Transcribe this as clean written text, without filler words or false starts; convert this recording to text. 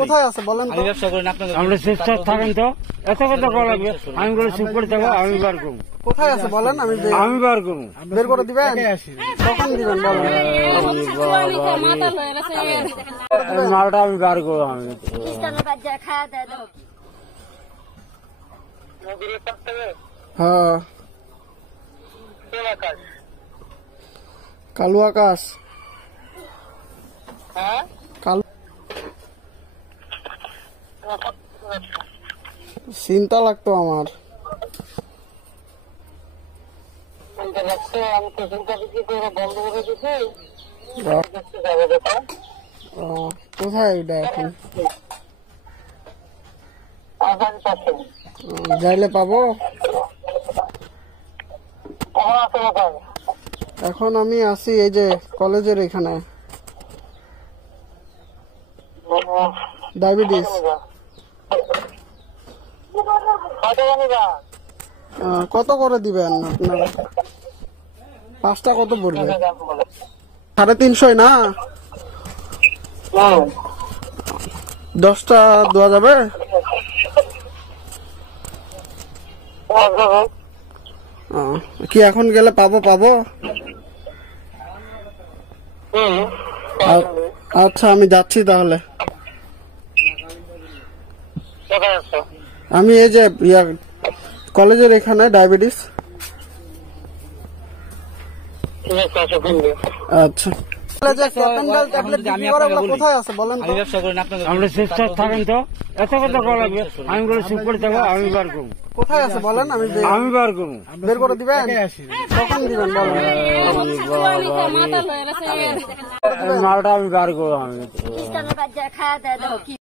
কোথায় আছে বলেন? আমরা সুস্থ থাকেন তো, এত কথা করা লাগবে। আমি বলে চুপ করে থাকো, আমি বার করবো। কোথায় আছে বলেন? আমি বার করবো। বের করে দিবেন? কখন দিবেন বলেন? মালটা আমি বার করবো। আমি হ্যাঁ, কালু আকাশ। কালু চিন্তা লাগতো আমার। কোথায় এটা এখন? যাইলে পাবো? এখন আমি আছি এই যে কলেজের এখানে। ডায়াবেটিস। কত করে দিবেন আপনারা? 5টা কত পড়বে? 350 না? 10টা দেওয়া যাবে? কি এখন গেলে পাবো? আচ্ছা, আমি যাচ্ছি তাহলে। আমি এই যে কলেজের এখানে ডায়াবেটিস। আচ্ছা, কোথায় আছে বলেন? আমরা সুস্থ থাকেন তো, এত কথা করা লাগবে। আমি বলে চুপ করে থাকো, আমি বার করবো। কোথায় আছে বলেন? আমি বার করবো। বের করে দিবেন? কখন দিবেন বলেন? মালটা আমি বার করবো। আমি